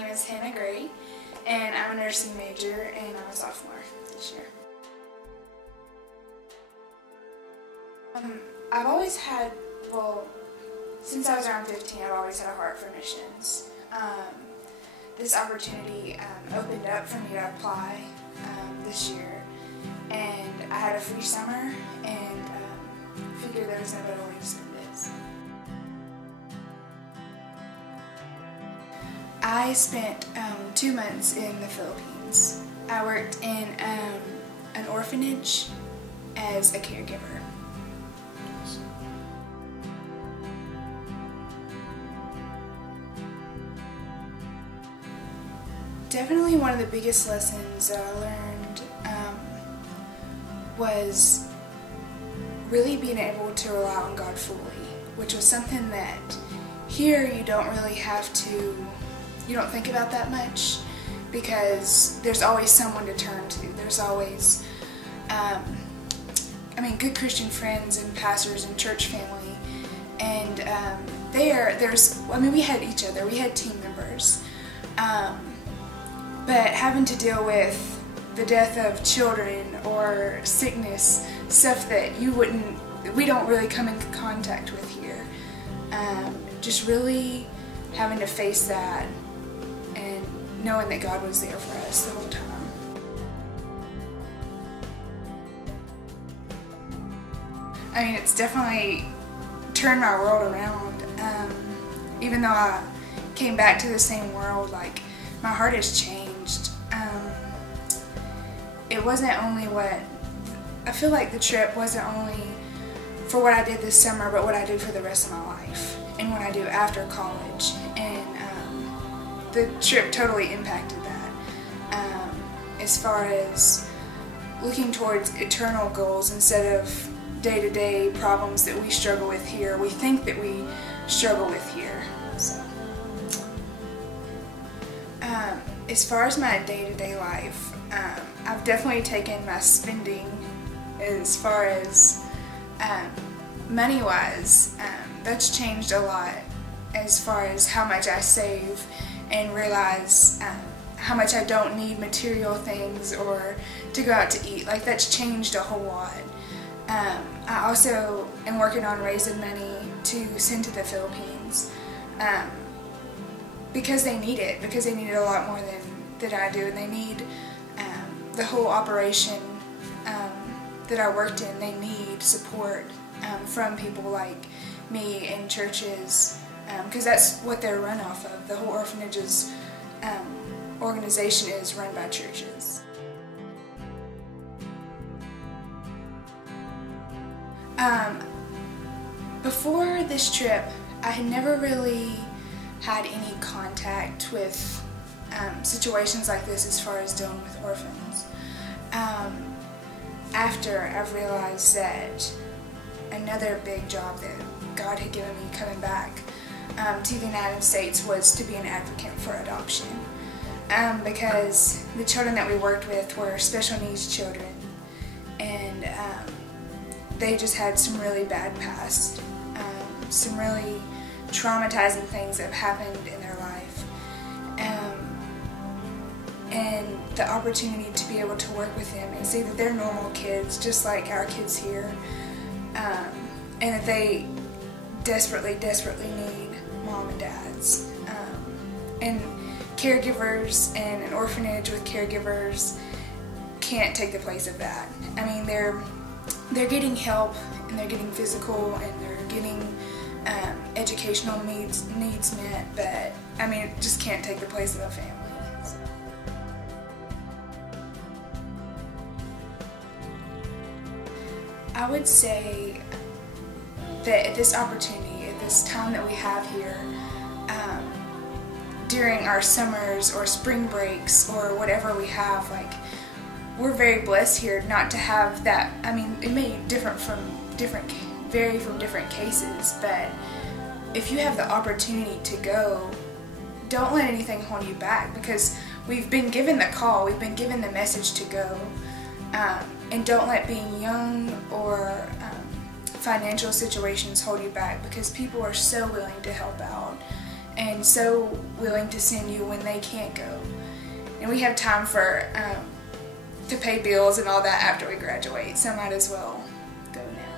name is Hannah Gray, and I'm a nursing major, and I'm a sophomore this year. I've always had, well, since I was around 15, I've always had a heart for missions. This opportunity opened up for me to apply this year, and I had a free summer, and figured there was no better way to spend it. I spent 2 months in the Philippines. I worked in an orphanage as a caregiver. Definitely one of the biggest lessons that I learned was really being able to rely on God fully, which was something that here you don't really have to, you don't think about that much because there's always someone to turn to. There's always, good Christian friends and pastors and church family, and we had each other, we had team members. But having to deal with the death of children or sickness, stuff that we don't really come in contact with here. Just really having to face that and knowing that God was there for us the whole time. It's definitely turned my world around. Even though I came back to the same world, my heart has changed. It wasn't only I feel like the trip wasn't only for what I did this summer, but what I did for the rest of my life and what I do after college. And the trip totally impacted that. As far as looking towards eternal goals instead of day-to-day problems that we struggle with here, we think that we struggle with here. So. As far as my day-to-day life, I've definitely taken my spending as far as money-wise. That's changed a lot as far as how much I save and realize how much I don't need material things or to go out to eat. That's changed a whole lot. I also am working on raising money to send to the Philippines. Because they need it, a lot more than I do, and they need the whole operation that I worked in. They need support from people like me and churches, because that's what they're run off of. The whole orphanage's organization is run by churches. Before this trip, I had never really had any contact with situations like this as far as dealing with orphans. After I've realized that another big job that God had given me coming back to the United States was to be an advocate for adoption. Because the children that we worked with were special needs children, and they just had some really bad past, some really traumatizing things that have happened in their life, and the opportunity to be able to work with them and see that they're normal kids just like our kids here, and that they desperately need mom and dads, and caregivers and an orphanage with caregivers can't take the place of that. They're getting help, and they're getting physical, and they're getting educational needs met, but it just can't take the place of a family. I would say that at this opportunity, at this time that we have here, during our summers or spring breaks or whatever we have, we're very blessed here not to have that. It may vary from different cases, but if you have the opportunity to go, don't let anything hold you back, because we've been given the call, we've been given the message to go, and don't let being young or financial situations hold you back, because people are so willing to help out, and so willing to send you when they can't go. And we have time for to pay bills and all that after we graduate, so might as well go now.